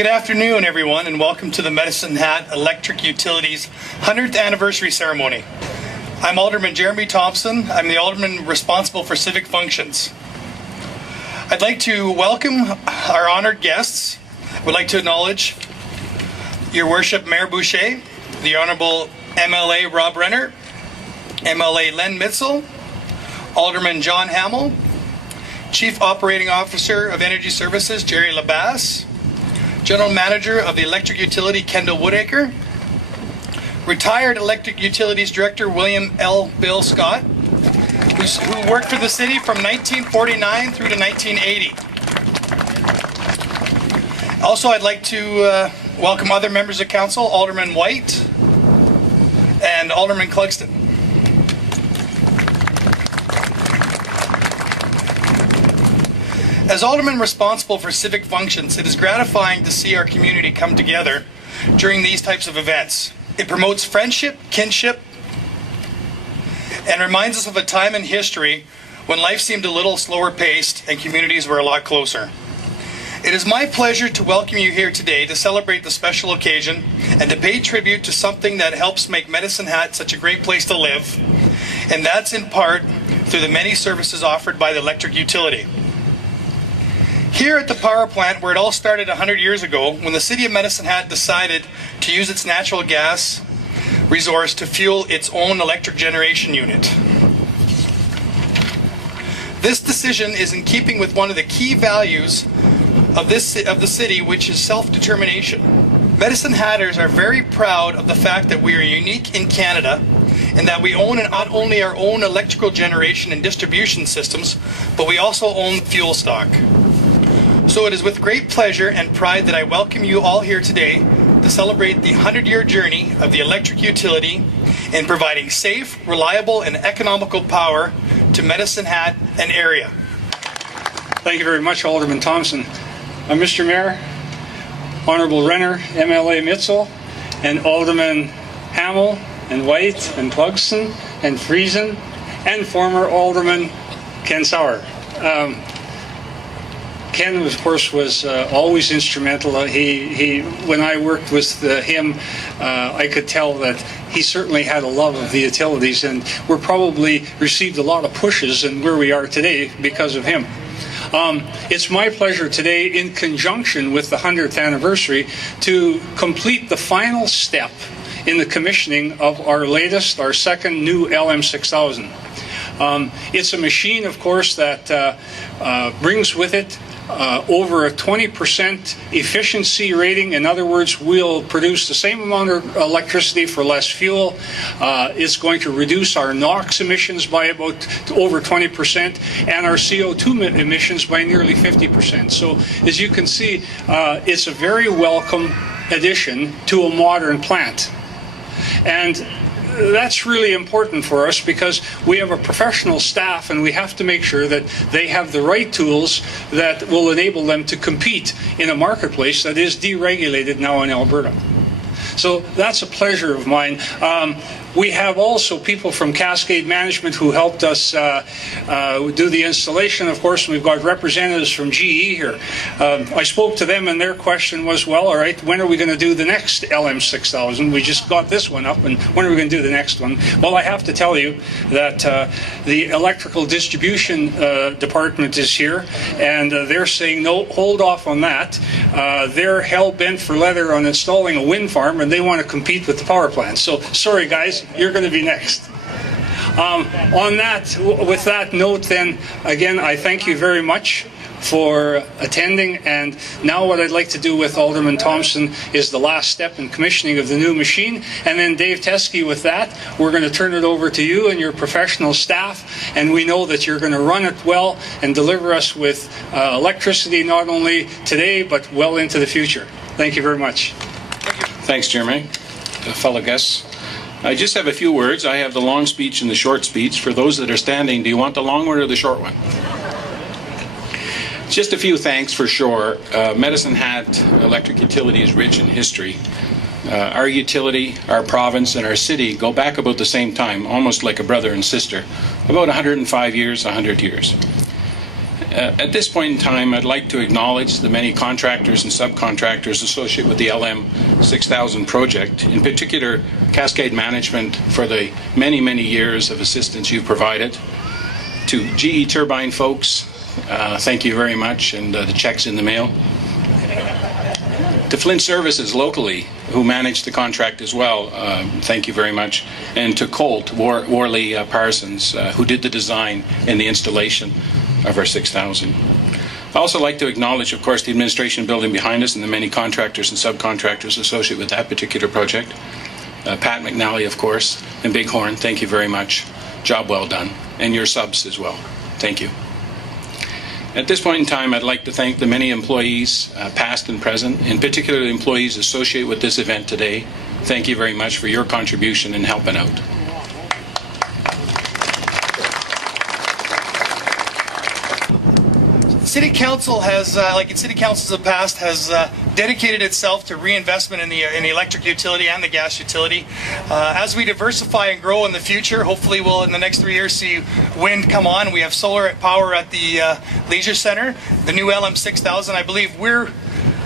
Good afternoon, everyone, and welcome to the Medicine Hat Electric Utilities 100th Anniversary Ceremony. I'm Alderman Jeremy Thompson. I'm the Alderman responsible for civic functions. I'd like to welcome our honored guests. I would like to acknowledge Your Worship Mayor Boucher, the Honorable MLA Rob Renner, MLA Len Mitzel, Alderman John Hamill, Chief Operating Officer of Energy Services Jerry Labasse, General Manager of the Electric Utility Kendall Woodacre, Retired Electric Utilities Director William L. Bill Scott, who worked for the city from 1949 through to 1980. Also, I'd like to welcome other members of council, Alderman White and Alderman Clugston. As Alderman responsible for civic functions, it is gratifying to see our community come together during these types of events. It promotes friendship, kinship, and reminds us of a time in history when life seemed a little slower paced and communities were a lot closer. It is my pleasure to welcome you here today to celebrate the special occasion and to pay tribute to something that helps make Medicine Hat such a great place to live, and that's in part through the many services offered by the electric utility. Here at the power plant, where it all started 100 years ago, when the city of Medicine Hat decided to use its natural gas resource to fuel its own electric generation unit. This decision is in keeping with one of the key values of the city, which is self-determination. Medicine Hatters are very proud of the fact that we are unique in Canada and that we own not only our own electrical generation and distribution systems, but we also own fuel stock. So it is with great pleasure and pride that I welcome you all here today to celebrate the 100-year journey of the electric utility in providing safe, reliable, and economical power to Medicine Hat and area. Thank you very much, Alderman Thompson. Mr. Mayor, Honourable Renner, MLA Mitzel, and Alderman Hamill and White and Clugston and Friesen, and former Alderman Ken Sauer. Ken, of course, was always instrumental. When I worked with him, I could tell that he certainly had a love of the utilities, and we're probably received a lot of pushes in where we are today because of him. It's my pleasure today, in conjunction with the 100th anniversary, to complete the final step in the commissioning of our second new LM6000. It's a machine, of course, that brings with it over a 20% efficiency rating. In other words, we'll produce the same amount of electricity for less fuel. It's going to reduce our NOx emissions by about over 20% and our CO2 emissions by nearly 50%. So as you can see, it's a very welcome addition to a modern plant. And that's really important for us because we have a professional staff and we have to make sure that they have the right tools that will enable them to compete in a marketplace that is deregulated now in Alberta. So that's a pleasure of mine. We have also people from Cascade Management who helped us do the installation. Of course, we've got representatives from GE here. I spoke to them and their question was, well, all right, when are we going to do the next LM6000? We just got this one up, and when are we going to do the next one? Well, I have to tell you that the electrical distribution department is here, and they're saying, no, hold off on that. They're hell-bent for leather on installing a wind farm, and they want to compete with the power plant. So, sorry, guys, you're going to be next. With that note, then, again, I thank you very much for attending, and now what I'd like to do with Alderman Thompson is the last step in commissioning of the new machine, and then Dave Teskey, with that, we're going to turn it over to you and your professional staff, and we know that you're going to run it well and deliver us with electricity not only today but well into the future. Thank you very much. Thanks, Jeremy. Fellow guests, I just have a few words. I have the long speech and the short speech. For those that are standing, do you want the long one or the short one? Just a few thanks for sure. Medicine Hat Electric Utility is rich in history. Our utility, our province, and our city go back about the same time, almost like a brother and sister, about 105 years, 100 years. At this point in time, I'd like to acknowledge the many contractors and subcontractors associated with the LM 6000 project, in particular Cascade Management for the many, many years of assistance you've provided. To GE Turbine folks, thank you very much, and the check's in the mail. To Flint Services locally, who managed the contract as well, thank you very much. And to Colt, Worley Parsons, who did the design and the installation of our 6000. I'd also like to acknowledge, of course, the administration building behind us and the many contractors and subcontractors associated with that particular project. Pat McNally, of course, and Bighorn, thank you very much. Job well done. And your subs as well. Thank you. At this point in time, I'd like to thank the many employees, past and present, in particular the employees associated with this event today. Thank you very much for your contribution in helping out. City Council has, like in City Councils of the past, has dedicated itself to reinvestment in the electric utility and the gas utility. As we diversify and grow in the future, hopefully we'll in the next 3 years see wind come on. We have solar power at the Leisure Centre, the new LM 6000. I believe we're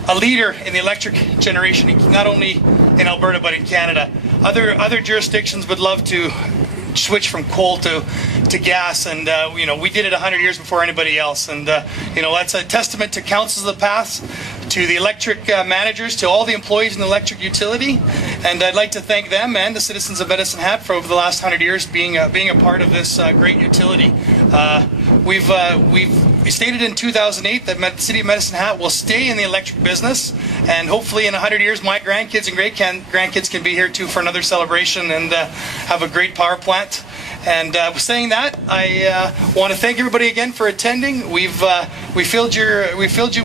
a leader in the electric generation, not only in Alberta but in Canada. Other jurisdictions would love to switch from coal to gas, and you know, we did it 100 years before anybody else, and you know, that's a testament to councils of the past, to the electric managers, to all the employees in the electric utility, and I'd like to thank them and the citizens of Medicine Hat for over the last 100 years being a part of this great utility. We've stated in 2008 that the City of Medicine Hat will stay in the electric business, and hopefully in 100 years my grandkids and great-grandkids can be here too for another celebration and have a great power plant. And saying that, I want to thank everybody again for attending. We filled you